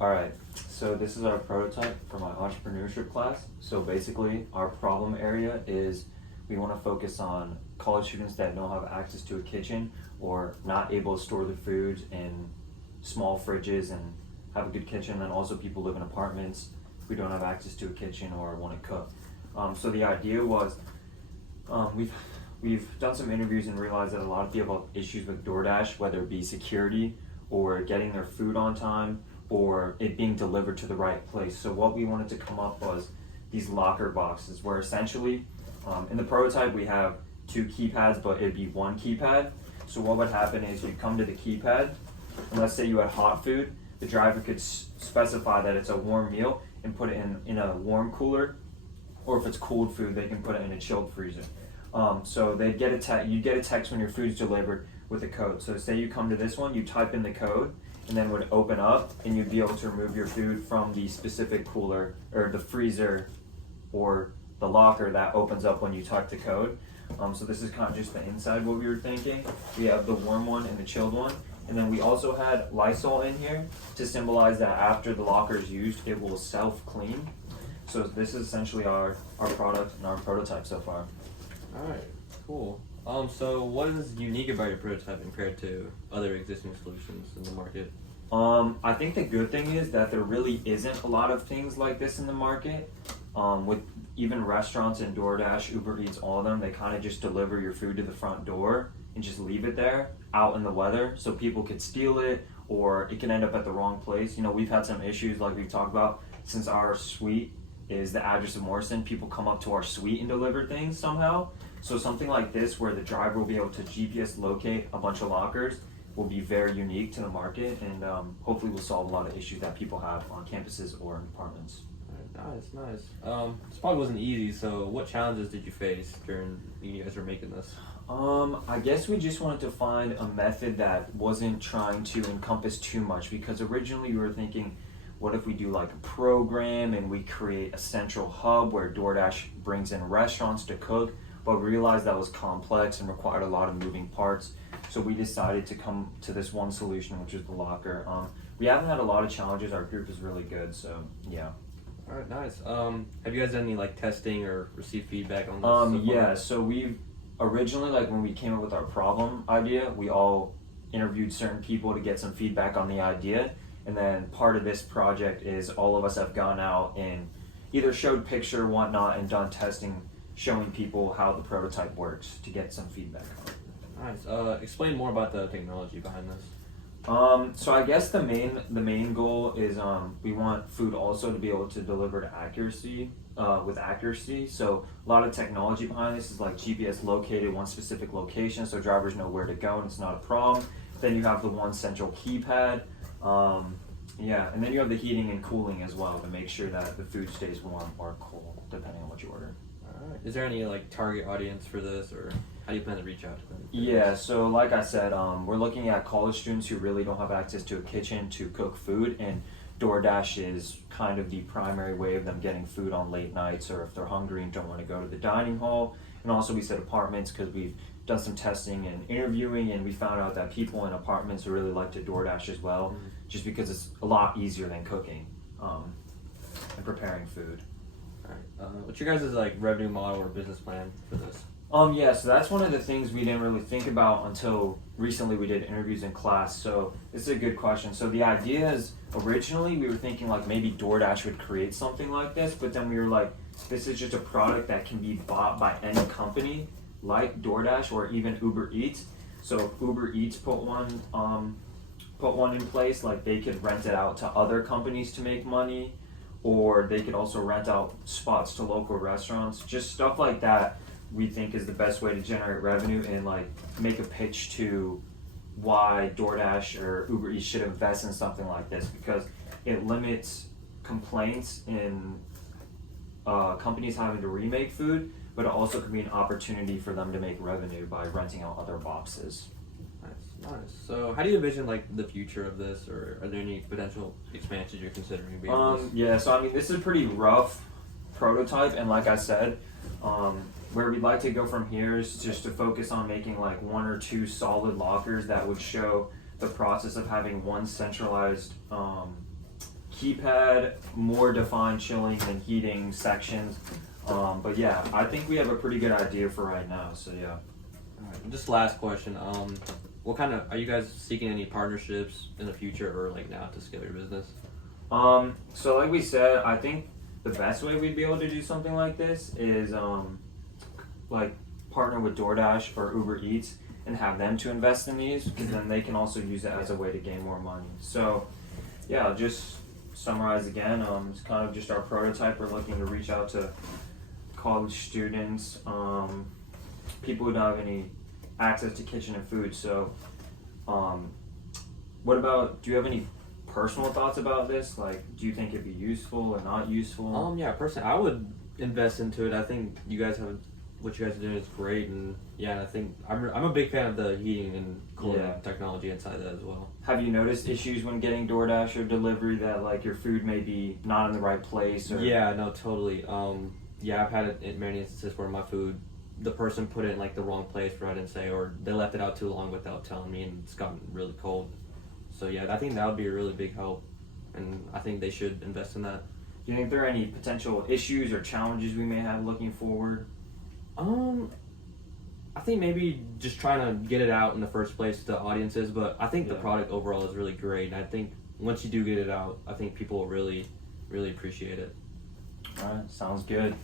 All right, so this is our prototype for my entrepreneurship class. So basically, our problem area is we want to focus on college students that don't have access to a kitchen or not able to store the foods in small fridges and have a good kitchen, and also people live in apartments who don't have access to a kitchen or want to cook. So the idea was we've done some interviews and realized that a lot of people have issues with DoorDash, whether it be security or getting their food on time or it being delivered to the right place. So what we wanted to come up was these locker boxes where essentially in the prototype we have two keypads, but it'd be one keypad. So what would happen is you'd come to the keypad and let's say you had hot food, the driver could specify that it's a warm meal and put it in a warm cooler, or if it's cooled food they can put it in a chilled freezer. So they'd get you'd get a text when your food's delivered with a code. So say you come to this one, you type in the code, and then it would open up, and you'd be able to remove your food from the specific cooler or the freezer or the locker that opens up when you type the code. So this is kind of just the inside what we were thinking. We have the warm one and the chilled one, and then we also had Lysol in here to symbolize that after the locker is used, it will self-clean. So this is essentially our product and our prototype so far. All right, cool. So what is unique about your prototype compared to other existing solutions in the market? I think the good thing is that there really isn't a lot of things like this in the market. With even restaurants and DoorDash, Uber Eats, all of them, they kind of just deliver your food to the front door and just leave it there out in the weather so people could steal it or it can end up at the wrong place. You know, we've had some issues like we've talked about since our suite is the address of Morrison. People come up to our suite and deliver things somehow. So something like this where the driver will be able to GPS locate a bunch of lockers will be very unique to the market, and hopefully will solve a lot of issues that people have on campuses or in apartments. Nice. This probably wasn't easy, so what challenges did you face during when you guys were making this? I guess we just wanted to find a method that wasn't trying to encompass too much, because originally we were thinking, what if we do like a program and we create a central hub where DoorDash brings in restaurants to cook, but we realized that was complex and required a lot of moving parts. So we decided to come to this one solution, which is the locker. We haven't had a lot of challenges. Our group is really good, so yeah. All right, nice. Have you guys done any like testing or received feedback on this? Yeah, so we've originally, like when we came up with our problem idea, we all interviewed certain people to get some feedback on the idea. And then part of this project is all of us have gone out and either showed picture, whatnot, and done testing, showing people how the prototype works to get some feedback on it. Nice. Explain more about the technology behind this. So I guess the main goal is we want food also to be able to deliver to accuracy with accuracy. So a lot of technology behind this is like GPS located one specific location, so drivers know where to go and it's not a problem. Then you have the one central keypad. And then you have the heating and cooling as well to make sure that the food stays warm or cool depending on what you order. All right. Is there any like target audience for this, or how do you plan to reach out to them? Yeah, so like I said, we're looking at college students who really don't have access to a kitchen to cook food, and DoorDash is kind of the primary way of them getting food on late nights or if they're hungry and don't want to go to the dining hall. And also we said apartments because we've done some testing and interviewing, and we found out that people in apartments really like to DoorDash as well, just because it's a lot easier than cooking and preparing food. All right. What's your guys' like revenue model or business plan for this? Yeah, so that's one of the things we didn't really think about until recently we did interviews in class. So this is a good question. So the idea is originally we were thinking like maybe DoorDash would create something like this, but then we were like, this is just a product that can be bought by any company like DoorDash or even Uber Eats. So if Uber Eats put one in place, like they could rent it out to other companies to make money, or they could also rent out spots to local restaurants, just stuff like that. We think is the best way to generate revenue and like make a pitch to why DoorDash or Uber Eats should invest in something like this, because it limits complaints in companies having to remake food, but it also could be an opportunity for them to make revenue by renting out other boxes. Nice. So how do you envision like the future of this, or are there any potential expansions you're considering beyond this? Yeah, so I mean this is a pretty rough prototype, and like I said, where we'd like to go from here is just to focus on making like one or two solid lockers that would show the process of having one centralized keypad, more defined chilling and heating sections. But yeah, I think we have a pretty good idea for right now. So yeah. All right. Just last question. What kind of are you guys seeking any partnerships in the future or like now to scale your business? So like we said, I think the best way we'd be able to do something like this is like partner with DoorDash or Uber Eats and have them to invest in these, because then they can also use it as a way to gain more money. So yeah, I'll just summarize again. It's kind of just our prototype. We're looking to reach out to college students, people who don't have any access to kitchen and food. So what about, do you have any personal thoughts about this? Like, do you think it'd be useful or not useful? Yeah, personally, I would invest into it. I think you guys have what you guys are doing is great, and yeah, I think I'm a big fan of the heating and cooling technology inside that as well. Have you noticed issues when getting DoorDash or delivery that like your food may be not in the right place? Or... Yeah, no, totally. Yeah, I've had it in many instances where my food, the person put it in like the wrong place for I didn't say, or they left it out too long without telling me, and it's gotten really cold. So yeah, I think that would be a really big help, and I think they should invest in that. Do you think there are any potential issues or challenges we may have looking forward? I think maybe just trying to get it out in the first place to audiences, but I think the product overall is really great, and I think once you do get it out, I think people will really, really appreciate it. All right, sounds good.